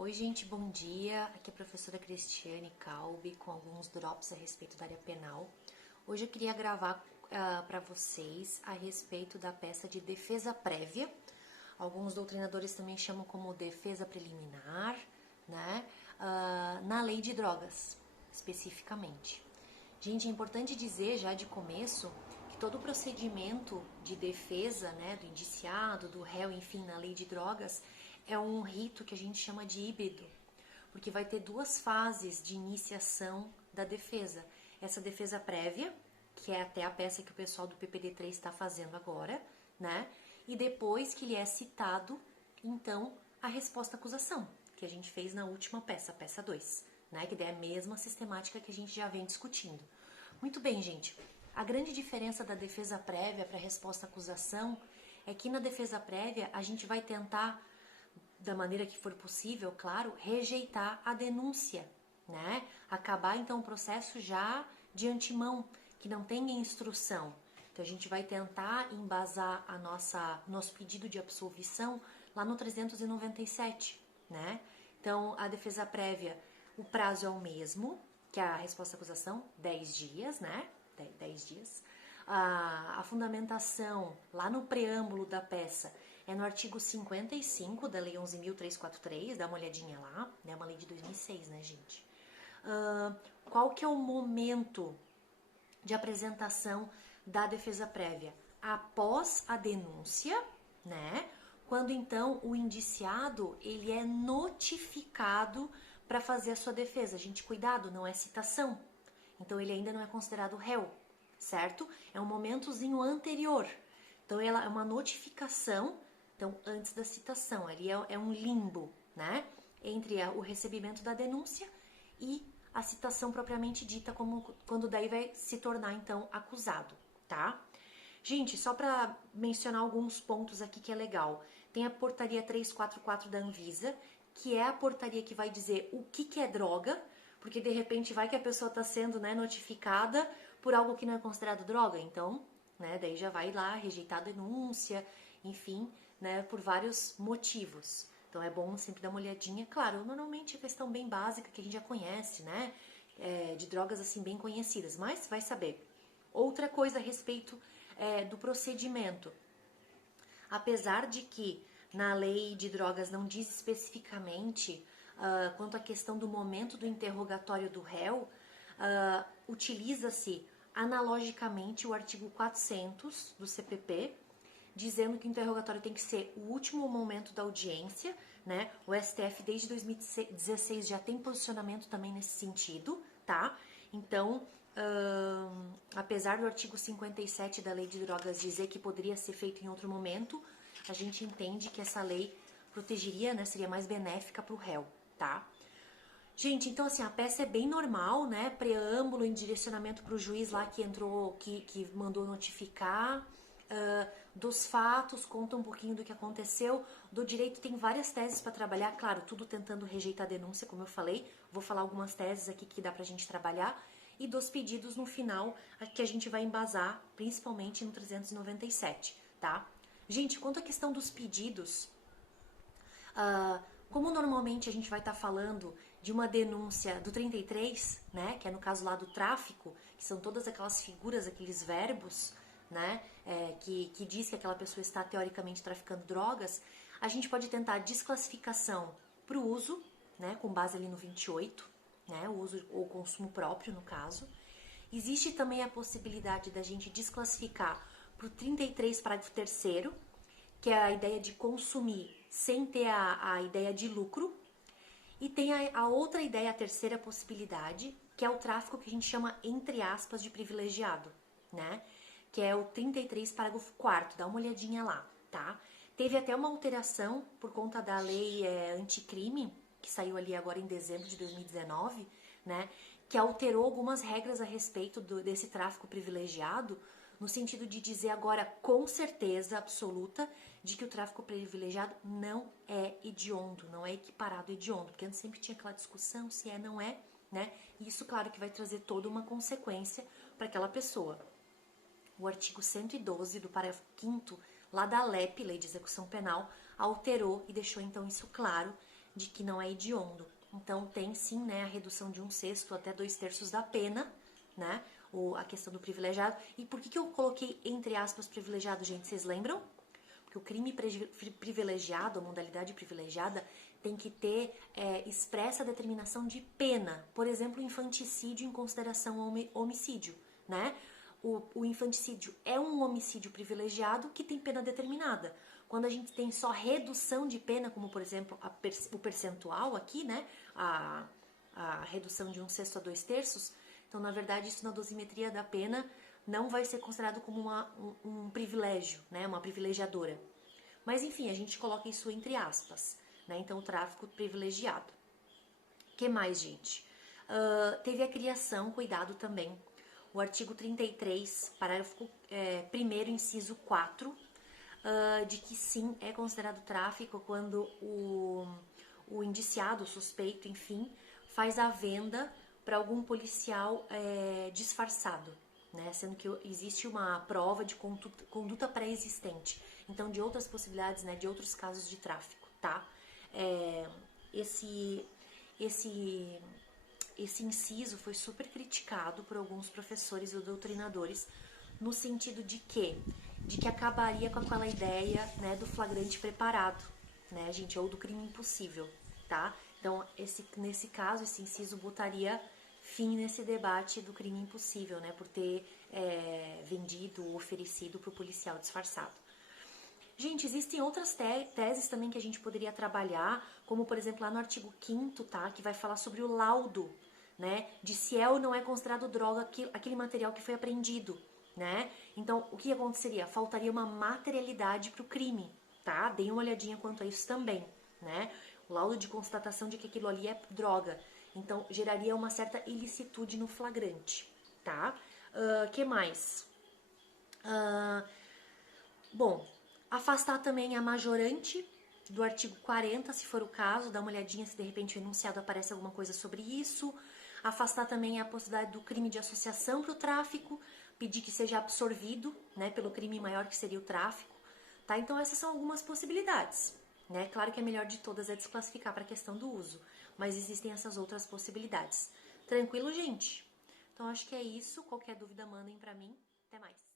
Oi, gente, bom dia. Aqui é a professora Cristiane Calbi com alguns drops a respeito da área penal. Hoje eu queria gravar para vocês a respeito da peça de defesa prévia. Alguns doutrinadores também chamam como defesa preliminar, né? Na lei de drogas, especificamente. Gente, é importante dizer já de começo que todo o procedimento de defesa, né, do indiciado, do réu, enfim, na lei de drogas, é um rito que a gente chama de híbrido, porque vai ter duas fases de iniciação da defesa. Essa defesa prévia, que é até a peça que o pessoal do PPD3 está fazendo agora, né? E depois que ele é citado, então, a resposta à acusação, que a gente fez na última peça, a peça 2, né? Que daí é a mesma sistemática que a gente já vem discutindo. Muito bem, gente. A grande diferença da defesa prévia para a resposta à acusação é que na defesa prévia a gente vai tentar, da maneira que for possível, claro, rejeitar a denúncia, né? Acabar então o processo já de antemão, que não tenha instrução. Então a gente vai tentar embasar nosso pedido de absolvição lá no 397, né? Então a defesa prévia, o prazo é o mesmo que a resposta à acusação, 10 dias, né? 10 dias. A fundamentação, lá no preâmbulo da peça, é no artigo 55 da Lei 11.343, dá uma olhadinha lá, é uma lei de 2006, né, gente? Qual que é o momento de apresentação da defesa prévia? Após a denúncia, né? Quando então o indiciado ele é notificado para fazer a sua defesa. Gente, cuidado, não é citação. Então ele ainda não é considerado réu, certo? É um momentozinho anterior. Então ela é uma notificação, então antes da citação, ali é um limbo, né? Entre o recebimento da denúncia e a citação propriamente dita, como quando daí vai se tornar então acusado, tá? Gente, só para mencionar alguns pontos aqui que é legal. Tem a portaria 344 da Anvisa, que é a portaria que vai dizer o que é droga, porque de repente vai que a pessoa está sendo, né, notificada por algo que não é considerado droga, então, né, daí já vai lá rejeitar a denúncia, enfim, né, por vários motivos. Então é bom sempre dar uma olhadinha. Claro, normalmente é questão bem básica que a gente já conhece, né, de drogas assim bem conhecidas, mas vai saber. Outra coisa a respeito do procedimento. Apesar de que na lei de drogas não diz especificamente quanto à questão do momento do interrogatório do réu, utiliza-se analogicamente o artigo 400 do CPP, dizendo que o interrogatório tem que ser o último momento da audiência, né? O STF desde 2016 já tem posicionamento também nesse sentido, tá? Então, apesar do artigo 57 da Lei de Drogas dizer que poderia ser feito em outro momento, a gente entende que essa lei protegeria, né? Seria mais benéfica para o réu, tá? Gente, então assim, a peça é bem normal, né? Preâmbulo em direcionamento para o juiz lá que entrou, que mandou notificar. Dos fatos, conta um pouquinho do que aconteceu. Do direito tem várias teses para trabalhar, claro, tudo tentando rejeitar a denúncia, como eu falei. Vou falar algumas teses aqui que dá pra gente trabalhar. E dos pedidos no final, que a gente vai embasar, principalmente no 397, tá? Gente, quanto à questão dos pedidos, como normalmente a gente vai estar falando de uma denúncia do 33, né, que é no caso lá do tráfico, que são todas aquelas figuras, aqueles verbos, né, que diz que aquela pessoa está teoricamente traficando drogas, a gente pode tentar a desclassificação para o uso, né, com base ali no 28, né, o uso ou consumo próprio no caso. Existe também a possibilidade da gente desclassificar para o 33, parágrafo 3º, que é a ideia de consumir sem ter a ideia de lucro. E tem a outra ideia, a terceira possibilidade, que é o tráfico que a gente chama, entre aspas, de privilegiado, né? Que é o 33, parágrafo 4º, dá uma olhadinha lá, tá? Teve até uma alteração por conta da lei anticrime, que saiu ali agora em dezembro de 2019, né? Que alterou algumas regras a respeito desse tráfico privilegiado, no sentido de dizer agora com certeza absoluta de que o tráfico privilegiado não é hediondo, não é equiparado hediondo, porque antes sempre tinha aquela discussão se é, não é, né? E isso, claro, que vai trazer toda uma consequência para aquela pessoa. O artigo 112 do parágrafo 5º, lá da LEP, Lei de Execução Penal, alterou e deixou então isso claro de que não é hediondo. Então tem sim, né, a redução de 1/6 até 2/3 da pena, né, a questão do privilegiado. E por que eu coloquei entre aspas privilegiado, gente? Vocês lembram? Porque o crime privilegiado, a modalidade privilegiada, tem que ter expressa determinação de pena. Por exemplo, infanticídio em consideração ao homicídio, né? O infanticídio é um homicídio privilegiado que tem pena determinada. Quando a gente tem só redução de pena, como por exemplo o percentual aqui, né? A redução de 1/6 a 2/3, então na verdade isso na dosimetria da pena não vai ser considerado como um privilégio, né? Uma privilegiadora. Mas enfim, a gente coloca isso entre aspas, né? Então o tráfico privilegiado. O que mais, gente? Teve a criação, cuidado também. O artigo 33, parágrafo 1º, inciso 4, de que sim, é considerado tráfico quando o indiciado, o suspeito, enfim, faz a venda para algum policial disfarçado, né? Sendo que existe uma prova de conduta pré-existente. Então, de outras possibilidades, né? De outros casos de tráfico, tá? Esse inciso foi super criticado por alguns professores e doutrinadores no sentido de que acabaria com aquela ideia, né, do flagrante preparado, né, gente, ou do crime impossível, tá? Então, nesse caso, esse inciso botaria fim nesse debate do crime impossível, né, por ter vendido ou oferecido para o policial disfarçado. Gente, existem outras teses também que a gente poderia trabalhar, como por exemplo lá no artigo 5º, tá, que vai falar sobre o laudo, né, de se é ou não é considerado droga aquele material que foi apreendido, né? Então, o que aconteceria? Faltaria uma materialidade para o crime, tá? Deem uma olhadinha quanto a isso também, né? O laudo de constatação de que aquilo ali é droga. Então, geraria uma certa ilicitude no flagrante, tá? Que mais? Bom, afastar também a majorante do artigo 40, se for o caso, dá uma olhadinha se de repente o enunciado aparece alguma coisa sobre isso. Afastar também a possibilidade do crime de associação para o tráfico, pedir que seja absorvido, né, pelo crime maior que seria o tráfico, tá? Então essas são algumas possibilidades, né? Claro que a melhor de todas é desclassificar para a questão do uso, mas existem essas outras possibilidades. Tranquilo, gente? Então acho que é isso. Qualquer dúvida mandem para mim. Até mais.